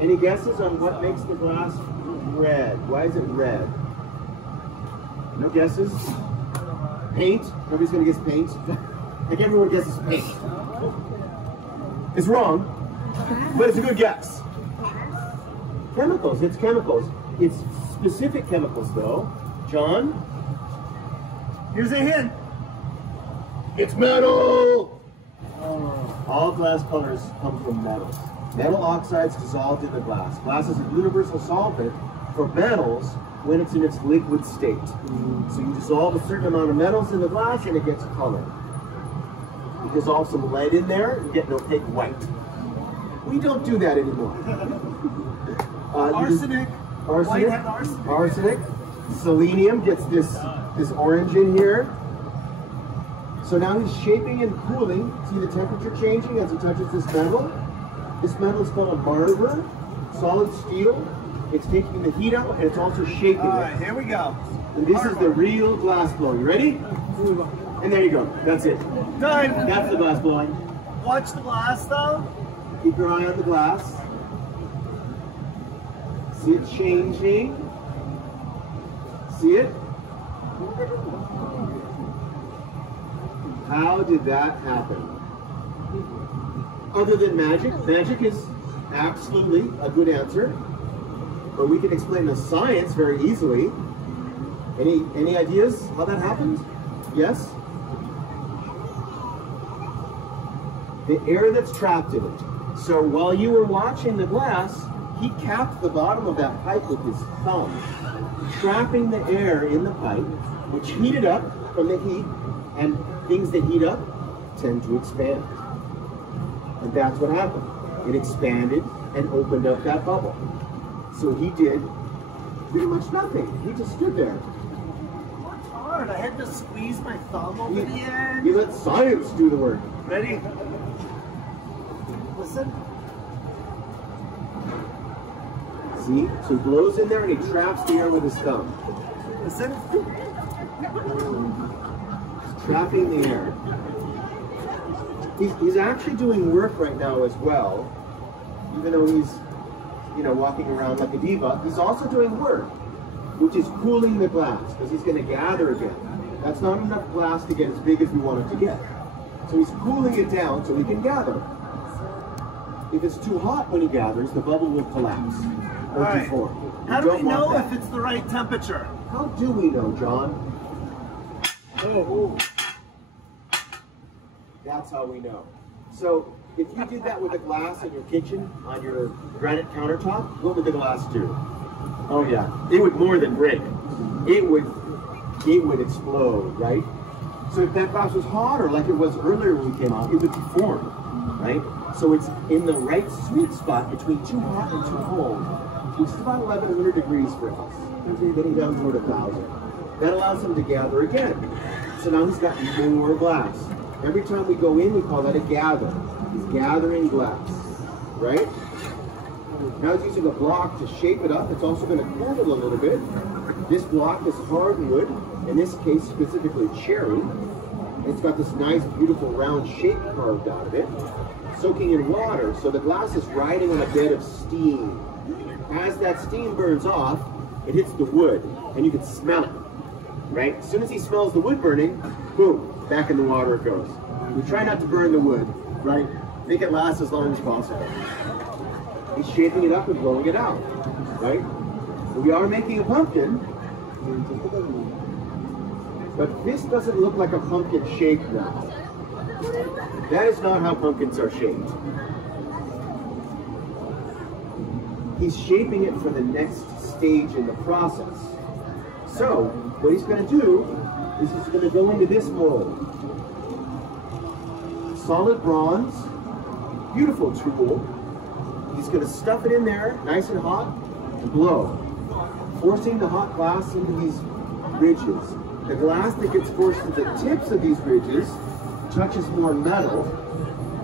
Any guesses on what makes the glass red? Why is it red? No guesses? Paint? Nobody's gonna guess paint? Like everyone guesses paint. It's wrong, but it's a good guess. Chemicals, it's chemicals. It's specific chemicals though. John? Here's a hint. It's metal! All glass colors come from metals. Metal oxides dissolved in the glass. Glass is a universal solvent for metals when it's in its liquid state. So you dissolve a certain amount of metals in the glass and it gets color. You dissolve some lead in there, you get an opaque white. We don't do that anymore. Arsenic. Arsenic. Arsenic. Selenium gets this orange in here. So now he's shaping and cooling. See the temperature changing as he touches this metal? This metal is called a marver, solid steel. It's taking the heat out and it's also shaping it. All right, here we go. And this is the real glass blowing. You ready? And there you go. That's it. Done. That's the glass blowing. Watch the glass though. Keep your eye on the glass. See it changing. See it? How did that happen? Other than magic, magic is absolutely a good answer, but we can explain the science very easily. Any ideas how that happened? Yes? The air that's trapped in it. So while you were watching the glass, he capped the bottom of that pipe with his thumb, trapping the air in the pipe, which heated up from the heat, and things that heat up tend to expand. And that's what happened. It expanded and opened up that bubble. So he did pretty much nothing. He just stood there. Worked hard. I had to squeeze my thumb over the end. He let science do the work. Ready? Listen. See? So he blows in there and he traps the air with his thumb. Listen. Trapping the air. He's actually doing work right now as well, even though he's, walking around like a diva. He's also doing work, which is cooling the glass, because he's going to gather again. That's not enough glass to get as big as we want it to get. So he's cooling it down so he can gather. If it's too hot when he gathers, the bubble will collapse or deform. How do we know if it's the right temperature? How do we know, John? Oh. That's how we know. So if you did that with a glass in your kitchen on your granite countertop, what would the glass do? Oh yeah, it would more than break. It would explode, right? So if that glass was hotter, like it was earlier when we came out, it would deform, right? So it's in the right sweet spot between too hot and too cold, which is about 1100 degrees for us. Getting down toward 1000. That allows him to gather again. So now he's got more glass. Every time we go in, we call that a gather. He's gathering glass, right? Now he's using a block to shape it up. It's also going to cool it a little bit. This block is hardwood, in this case specifically cherry. It's got this nice, beautiful round shape carved out of it, soaking in water. So the glass is riding on a bed of steam. As that steam burns off, it hits the wood, and you can smell it, right? As soon as he smells the wood burning, boom, back in the water it goes. We try not to burn the wood, right? Make it last as long as possible. He's shaping it up and blowing it out, right? So we are making a pumpkin, but this doesn't look like a pumpkin shape now. That is not how pumpkins are shaped. He's shaping it for the next stage in the process. So, what he's going to do is he's going to go into this mold. Solid bronze, beautiful tool. He's going to stuff it in there, nice and hot, and blow, forcing the hot glass into these ridges. The glass that gets forced to the tips of these ridges touches more metal,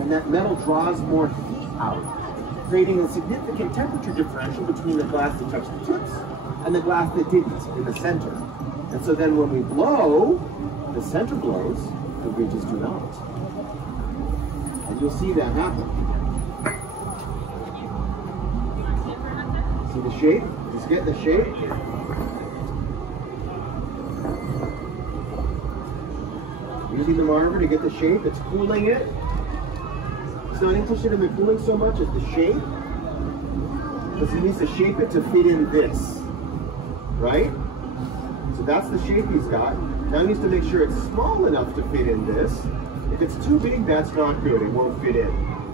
and that metal draws more heat out, creating a significant temperature differential between the glass that touched the tips and the glass that didn't in the center. And so then when we blow, the center blows, the ridges do not. And you'll see that happen. See the shape? He's getting the shape. Using the marver to get the shape. It's cooling it. He's not interested in the cooling so much as the shape. Because he needs to shape it to fit in this. Right? So that's the shape he's got. Now he needs to make sure it's small enough to fit in this. If it's too big, that's not good. It won't fit in.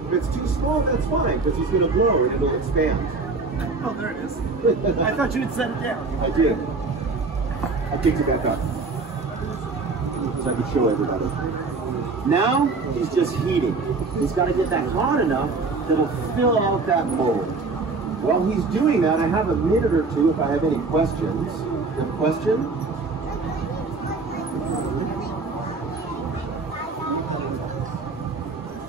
If it's too small, that's fine, because he's going to blow and it'll expand. Oh, there it is. I thought you had set it down. I did. I picked it back up. So I could show everybody. Now, he's just heating. He's got to get that hot enough that it'll fill out that mold. While he's doing that, I have a minute or two if I have any questions. You have a question?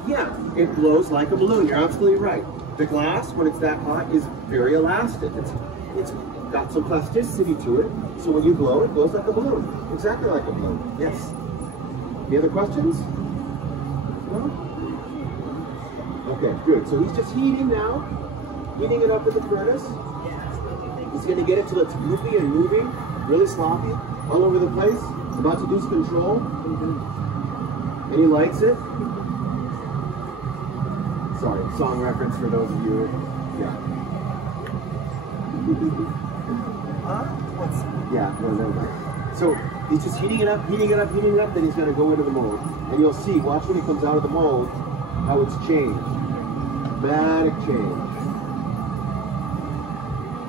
Yeah, it blows like a balloon. You're absolutely right. The glass, when it's that hot, is very elastic. It's got some plasticity to it. So when you blow, it blows like a balloon. Exactly like a balloon. Yes. Any other questions? No? Okay, good. So he's just heating now. Heating it up in the furnace. He's going to get it till it's goopy and moving, really sloppy, all over the place. About to lose control. And he likes it. Sorry, song reference for those of you. Yeah. Yeah, no. So he's just heating it up, then he's going to go into the mold. And you'll see, watch when he comes out of the mold, how it's changed. Dramatic change.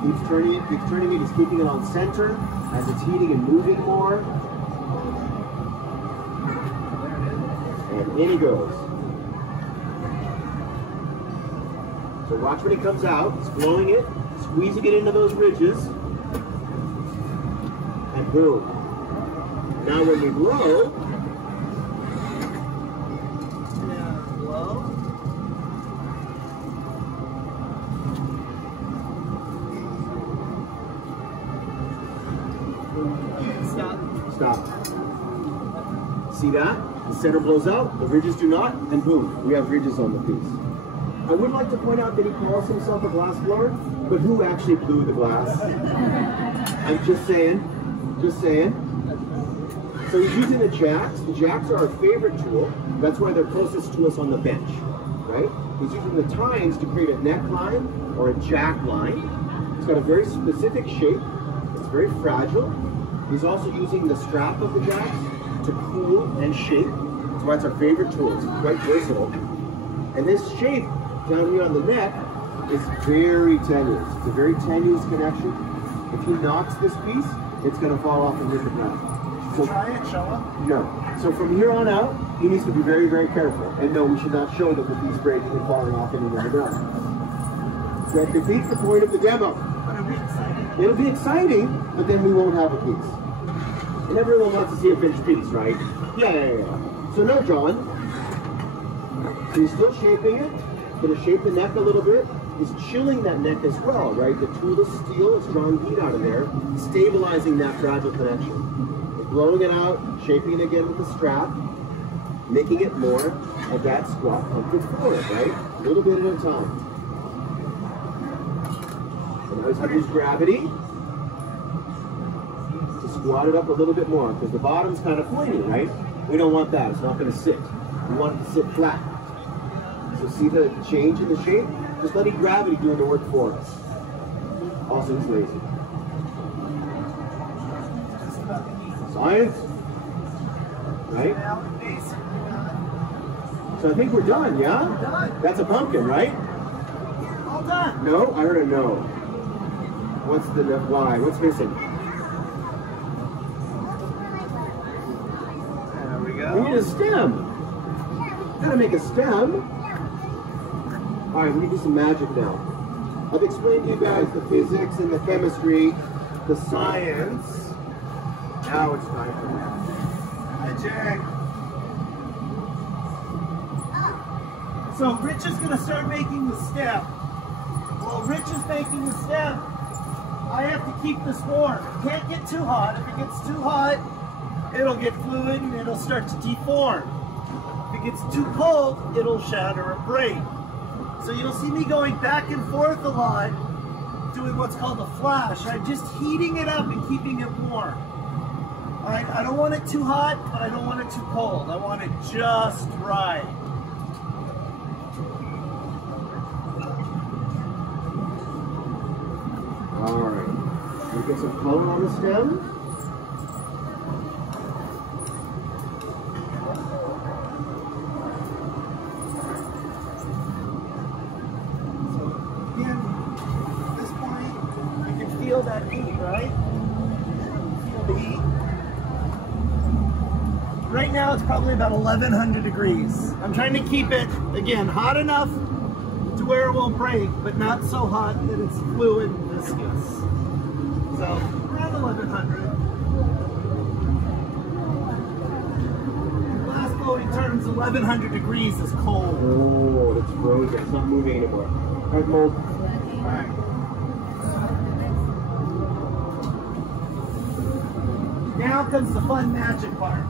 Keeps turning it, he's keeping it on center as it's heating and moving more. And in he goes. So watch when he comes out, he's blowing it, squeezing it into those ridges, and boom. Now when we blow, Stop. See that? The center blows out, the ridges do not, and boom, we have ridges on the piece. I would like to point out that he calls himself a glass blower, but who actually blew the glass? I'm just saying. So he's using the jacks. The jacks are our favorite tool. That's why they're closest to us on the bench, right? He's using the tines to create a neckline or a jack line. It's got a very specific shape. It's very fragile. He's also using the strap of the jacks to cool and shape. That's why it's our favorite tool. It's quite versatile. And this shape down here on the neck is very tenuous. It's a very tenuous connection. If he knocks this piece, it's going to fall off and hit the ground. So try it, show him? No. So from here on out, he needs to be very, very careful. And no, we should not show them the piece breaking and falling off and into the ground. So that defeats the point of the demo. But it'll be exciting. It'll be exciting, but then we won't have a piece. And everyone wants to see a finished piece, right? Yeah. So no, John. So he's still shaping it. Going to shape the neck a little bit. He's chilling that neck as well, right? The tool is steel, it's drawing heat out of there, stabilizing that fragile connection. Blowing it out, shaping it again with the strap, making it more of that squat comfort forward, right? A little bit at a time. So now he's going to use gravity to squat it up a little bit more, because the bottom's kind of pointy, right? We don't want that, it's not going to sit. We want it to sit flat. So see the change in the shape? Just letting gravity do the work for us. Also, it's lazy. Science, right? So I think we're done, yeah? We're done. That's a pumpkin, right? All done. No? I heard a no. What's the why? What's missing? There we go. We need a stem. Gotta make a stem. All right, we need to do some magic now. I've explained to you guys the physics and the chemistry, the science. Now it's time for magic. So Rich is going to start making the stem. While Rich is making the stem, I have to keep this warm. It can't get too hot. If it gets too hot, it'll get fluid and it'll start to deform. If it gets too cold, it'll shatter or break. So you'll see me going back and forth a lot doing what's called a flash. I'm just heating it up and keeping it warm. I don't want it too hot, but I don't want it too cold. I want it just right. All right. We get some color on the stem. So again, at this point, I can feel that heat, right? Feel the heat. Right now it's probably about 1100 degrees. I'm trying to keep it, again, hot enough to where it won't break, but not so hot that it's fluid and viscous. So around 1100. In glass blowing terms, 1100 degrees is cold. Oh, it's frozen. It's not moving anymore. All right, mold. All right. Now comes the fun magic part.